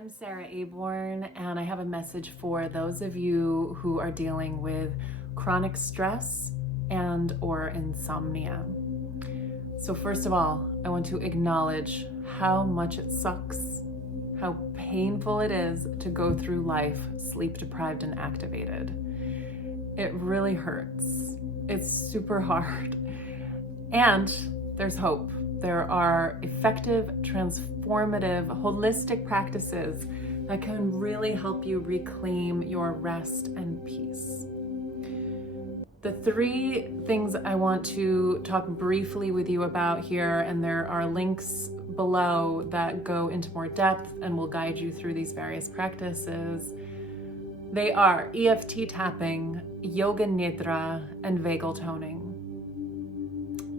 I'm Sarah Aborn, and I have a message for those of you who are dealing with chronic stress and or insomnia. So first of all, I want to acknowledge how much it sucks, how painful it is to go through life sleep deprived and activated. It really hurts. It's super hard. And there's hope. There are effective, transformative, holistic practices that can really help you reclaim your rest and peace. The three things I want to talk briefly with you about here, and there are links below that go into more depth and will guide you through these various practices. They are EFT Tapping, Yoga Nidra, and Vagal Toning.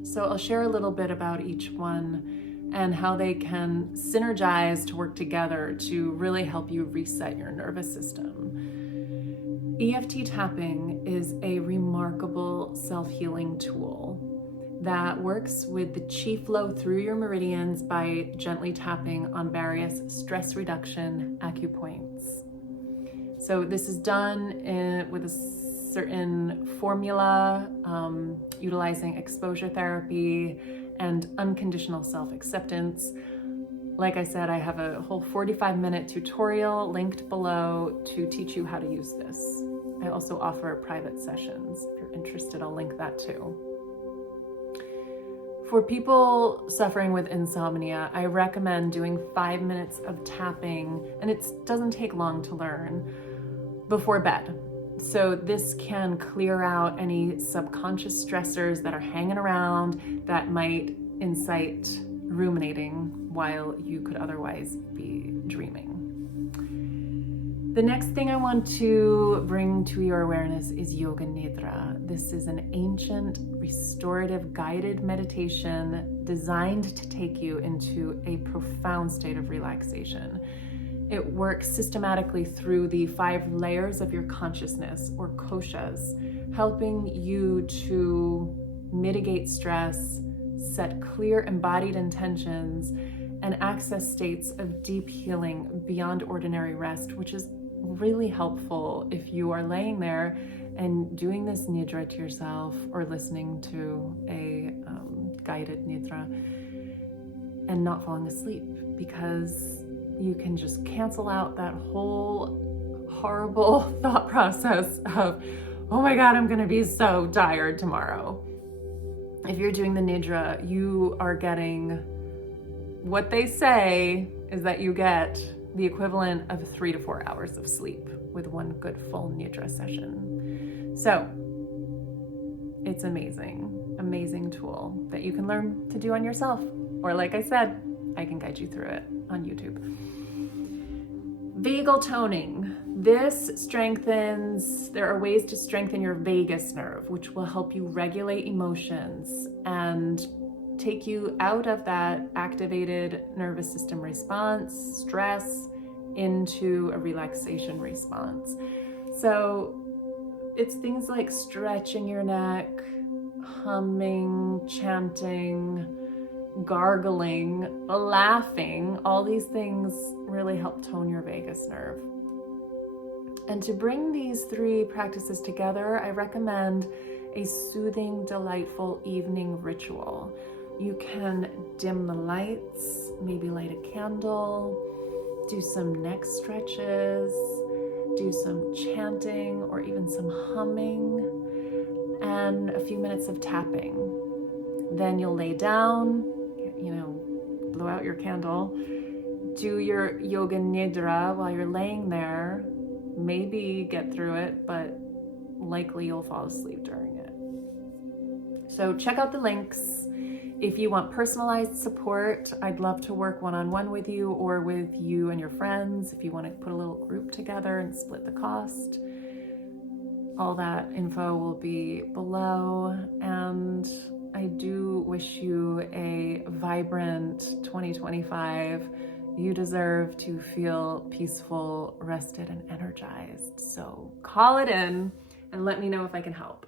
So I'll share a little bit about each one and how they can synergize to work together to really help you reset your nervous system. EFT tapping is a remarkable self-healing tool that works with the chi flow through your meridians by gently tapping on various stress reduction acupoints. So this is done with a certain formula, utilizing exposure therapy and unconditional self-acceptance. Like I said, I have a whole 45-minute tutorial linked below to teach you how to use this. I also offer private sessions. If you're interested, I'll link that too. For people suffering with insomnia, I recommend doing 5 minutes of tapping, and it doesn't take long to learn, before bed. So this can clear out any subconscious stressors that are hanging around that might incite ruminating while you could otherwise be dreaming. The next thing I want to bring to your awareness is Yoga Nidra. This is an ancient, restorative, guided meditation designed to take you into a profound state of relaxation. It works systematically through the 5 layers of your consciousness, or Koshas, helping you to mitigate stress, set clear embodied intentions, and access states of deep healing beyond ordinary rest, which is really helpful if you are laying there and doing this nidra to yourself or listening to a guided nidra and not falling asleep, because you can just cancel out that whole horrible thought process of, oh my God, I'm gonna be so tired tomorrow. If you're doing the nidra, you are getting what they say is that you get the equivalent of 3 to 4 hours of sleep with one good full nidra session. So it's amazing tool that you can learn to do on yourself. Or like I said, I can guide you through it on YouTube. Vagal toning. There are ways to strengthen your vagus nerve, which will help you regulate emotions and take you out of that activated nervous system response, stress, into a relaxation response. So it's things like stretching your neck, humming, chanting, gargling, laughing. All these things really help tone your vagus nerve. And to bring these 3 practices together, I recommend a soothing, delightful evening ritual. You can dim the lights, maybe light a candle, do some neck stretches, do some chanting or even some humming, and a few minutes of tapping. Then you'll lay down, blow out your candle, do your Yoga Nidra while you're laying there, maybe get through it, but likely you'll fall asleep during it. So check out the links. If you want personalized support, I'd love to work one-on-one with you or with you and your friends. If you want to put a little group together and split the cost, all that info will be below. And I do wish you a vibrant 2025. You deserve to feel peaceful, rested, and energized. So call it in and let me know if I can help.